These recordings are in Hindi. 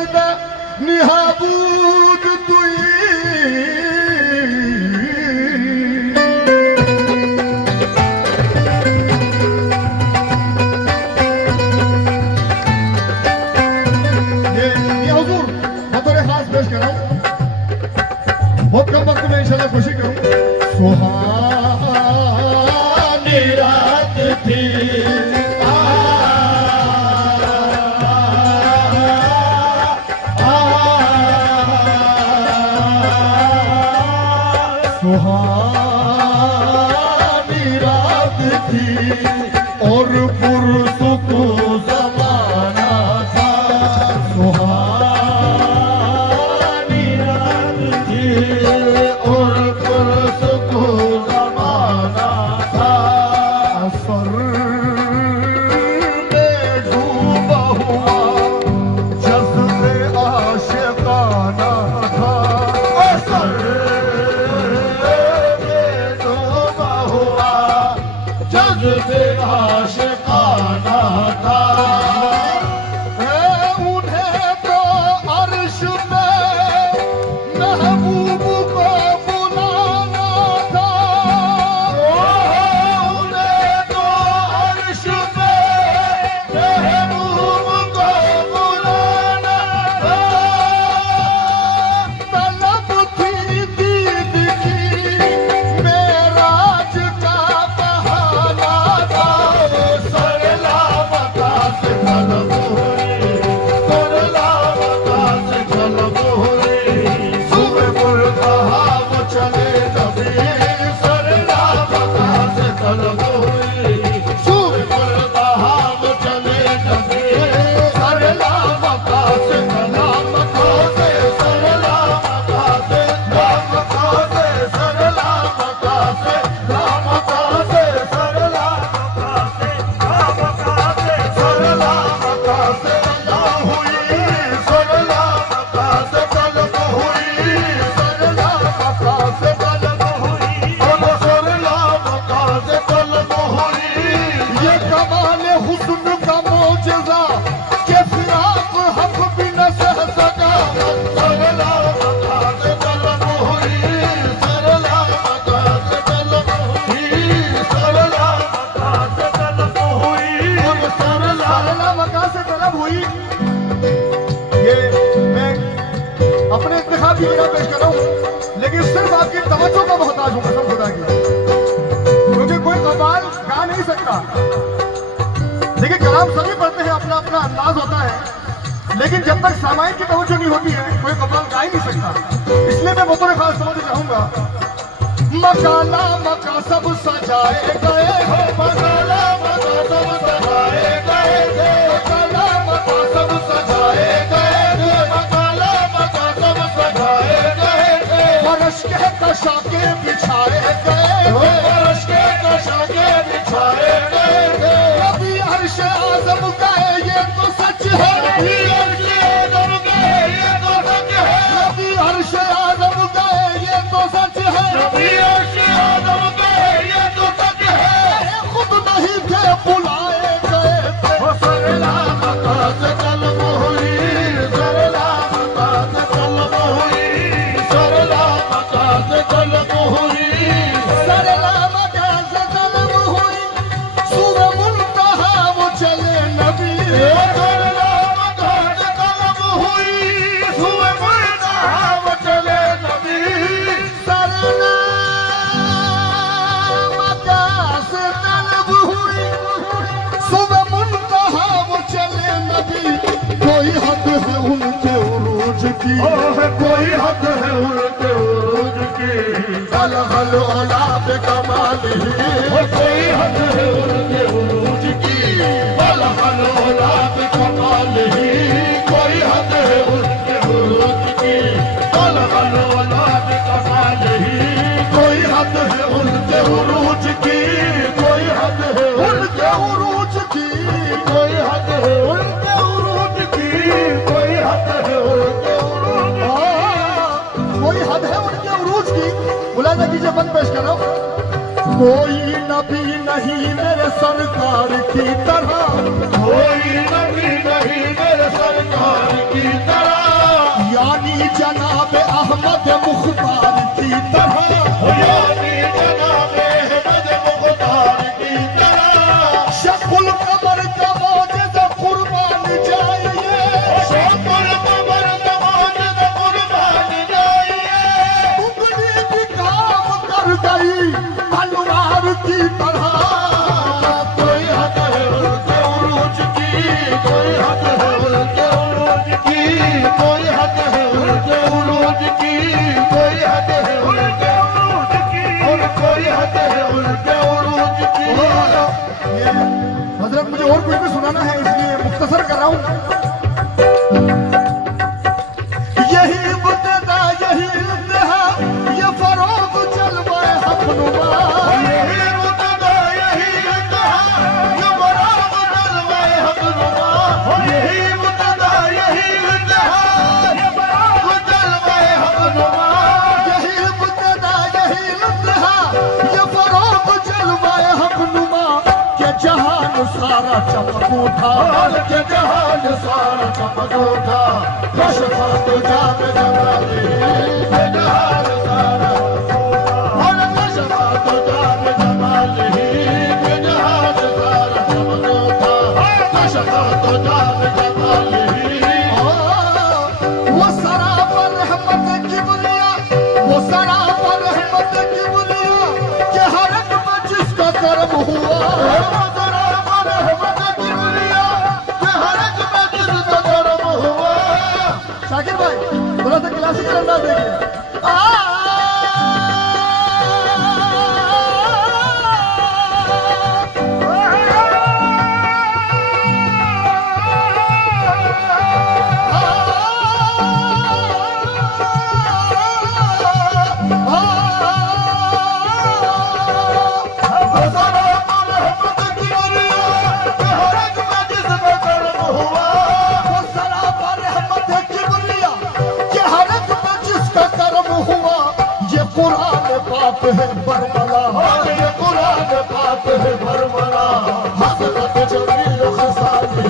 करदा निहाबूद तुई ये हुजूर बतौर खास पेश कर रहा हूं। बहुत कम वक्त में इंशाल्लाह खुशी करूं। सुहानी रात थी सुहानी रात थी और पुरसुकून ज़माना था। सुहानी रात थी और पुरसुकून ज़माना था। असर में डूबा हुआ जज़्बे आशिक़ाना था। असर जज़्बे आशिक़ाना था। उन्हें तो अर्श में महबूब को बुलाना था। उन्हें तो अर्श में महबूब को बुलाना था। तलब थी दीद की मेराज का बहाना था। सरला मका से तलब हुई, सरला मका से तलब हुई। सुबह मुर्तहा वो चले नबी, सरला मका से तलब हुई। सुबह मुर्तहा वो चले नबी, सरला मका से तलब मका से सरला मका से मका से सरला मका से मका से सरला मका से सरला मका से तलब हुई। सरला मका से तलब हुई। सरला मका से तलब हुई। सरला मका से तलब हुई। ये कमाल हुस्न का मौजज़ा के फिराक हक भी न सह सका। सरला मका से तलब हुई। सरला मका से तलब हुई। सरला मका से तलब हुई। सरला मका से तलब हुई। ये मैं अपने इंतखाब की वजह पेश कर रहा हूँ, लेकिन सिर्फ आपकी तवज्जो का मोहताज हूँ कसम खुदा की, क्योंकि कोई कमाल गा नहीं सकता। देखिए कलाम सभी पढ़ते हैं, अपना अपना अंदाज होता है, लेकिन जब तक सामाइन की तवज्जो नहीं होती है कोई कमाल गा ही नहीं सकता। इसलिए मैं बतौर खास समझना चाहूंगा। मकाला मका सब सजाए गए हो, मकाला मका सब सजाए गए थे। मकाला मका सब सजाए गए थे। मकाला मका सब सजाए गए थे। फर्श के कशाके बिछाए गए थे। फर्श के कशाके बिछाए गए थे। नबी अर्श आज़म गए ये तो सच है। नबी अर्श आज़म गए ये तो सच है। नबी अर्श आज़म गए ये तो सच है। नबी अर्श आज़म गए ये तो सच है। खुद नहीं थे बुलाए गए थे। सरला मका से तलब हुई। सरला मका से तलब हुई। सरला मका से तलब हुई। सरला मका से तलब हुई। सुबह मुंतहा वो चले नबी। सरला मका से तलब हुई। सुबह मुंतहा वो चले नबी। सरला मका से तलब हुई। सुबह मुंतहा वो चले नबी। कोई हद है उनके उरूज की, कोई हद है उनके उरूज की। अलहल ओला पे कमाली, कोई हद है उनके उरूज की। अलहल ओला पे कमाली, कोई हद है उनके उरूज की। अलहल ओला पे कमाली, कोई हद है उनके उरूज की। कोई हद है उनके उरूज की। कोई हद है उनके उरूज की। कोई हद है उनके उरूज की। कोई हद है उनके उरूज की। मुलाजा कीजिए, बंद पेश कर रहा हूं। कोई नबी नहीं मेरे सरकार की तरह, कोई नबी नहीं मेरे सरकार की तरह। अहमद मुख्तार की तरह, यानी जनाब अहमद मुख्तार की तरह। शकुल कमर का मौजज़ा कुर्बान जाइए, शकुल कमर का मौजज़ा कुर्बान जाइए। उंगली भी काम कर गई तलवार की तरह। कोई हद है उनके उरूज की, कोई हद है उनके उरूज की, कोई हद है उनके उरूज की, कोई हद है उनके उरूज की, और कोई हद है उनके उरूज की। हजरत मुझे और कुछ भी सुनाना है इसलिए मुख्तसर कर रहा हूँ। यही इब्तिदा यही इंतहा ये फरोग जलवा हक़नुमा, यही इब्तिदा यही इंतहा ये फरोग जलवा हक़नुमा, यही इब्तिदा यही इंतहा ये फरोग जलवा हक़नुमा, यही इब्तिदा यही इंतहा ये फरोग जलवा हक़नुमा। के जहान सारा चमक उठा, के जहान सारा चमक उठा, कशफा तो जाम जमाली, के जहान सारा और कशफा तो जाम जमाली, के जहान सारा चमक उठा, कशफा तो जाम जमाली। वो सरापर रहमत किबरिया, वो सरापर रहमत किबरिया के हर एक में जिसका कर्म हुआ, वो सरापर रहमत किबरिया के हर एक में जिसका कर्म हुआ। शाकिर भाई थोड़ा सा क्लासिकल अंदाज देखिए। पाक है बरमला, ये कुरान पाक है बरमला, हज़रत जमील खसाली,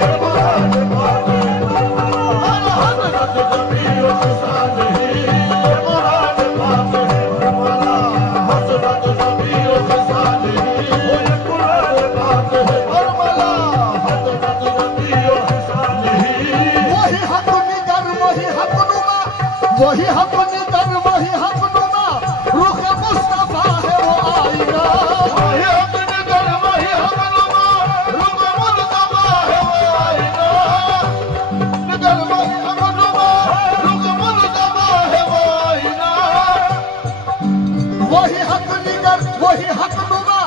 ये कुरान पाक है बरमला, हज़रत जमील खसाली, ये कुरान पाक है बरमला, हज़रत जमील खसाली, ये कुरान पाक है बरमला, हज़रत जमील खसाली। वही हक निगर वही हक नुमा, वही हक निगर वही हक नुमा, रुख मुस्तफा है वो आईना, वही हक निगर वही हक नुमा, रुख मुस्तफा है वो आईना, निगर वही हक नुमा, रुख मुस्तफा है वो आईना। वही हक निगर वही हक नुमा,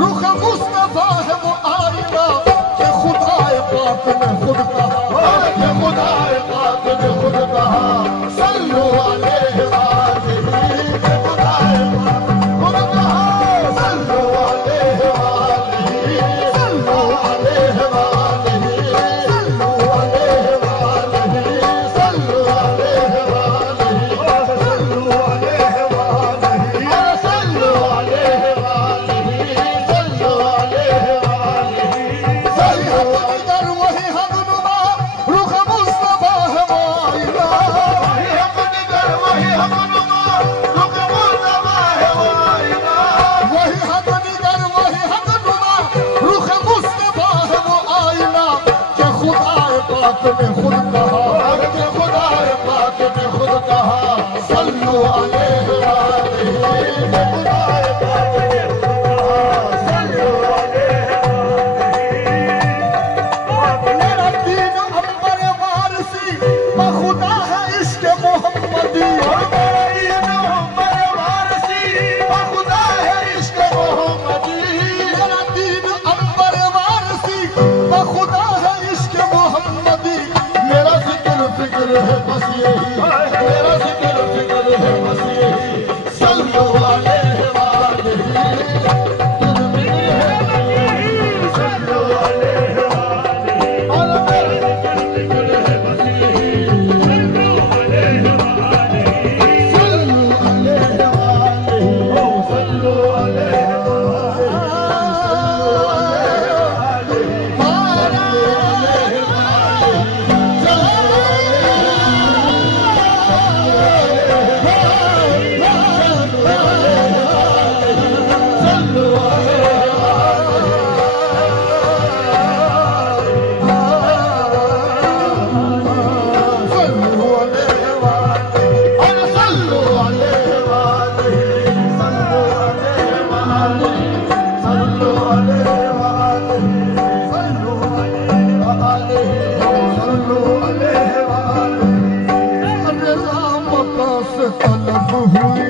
रुख मुस्तफा है वो आईना। के खुदाए पाक ने खुद कहा, के खुदाए पाक ने खुद कहा, सल्लु अलैहि वालिही, के खुदाए पाक खुद कहा, सल्लु अलैहि वालिही, सल्लु अलैहि वालिही, सल्लु अलैहि वालिही, सल्लु अलैहि वालिही, सल्लु अलैहि वालिही, सल्लु अलैहि वालिही, सल्लु अलैहि वालिही। वही हक निगर वही हक नुमा, रुख मुस्तफा है वो आईना, वही हक निगर वही हक नुमा, रुख मुस्तफा है वो आईना, वही हक निगर वही हक नुमा, रुख मुस्तफा है वो आईना। के खुदाए पाक ने खुद कहा, के खुदाए पाक ने खुद कहा, सल्लु अलैहि वालिही, के खुदाए पाक ने खुद कहा, सल्लु अलैहि वालिही। मेरा दीन अंबर वारसी बखुदा है इश्क मोहम्मदी, मेरा दीन अंबर वारसी बखुदा है इश्क मोहम्मदी, मेरा दीन अंबर वारसी बखुदा है इश्क मोहम्मदी। मेरा जिक्र फिक्र है बस यही, मेरा जिक्र फिक्र है बस यही, सल्लु अलैहि वालिही, तुम फिक्र है बस यही, सल्लु अलैहि वालिही, और मेरा जिक्र फिक्र है बस यही, सल्लु अलैहि वालिही, सल्लु अलैहि वालिही, सल्लु अलैहि वालिही, सल्लु अलैहि वालिही। हुई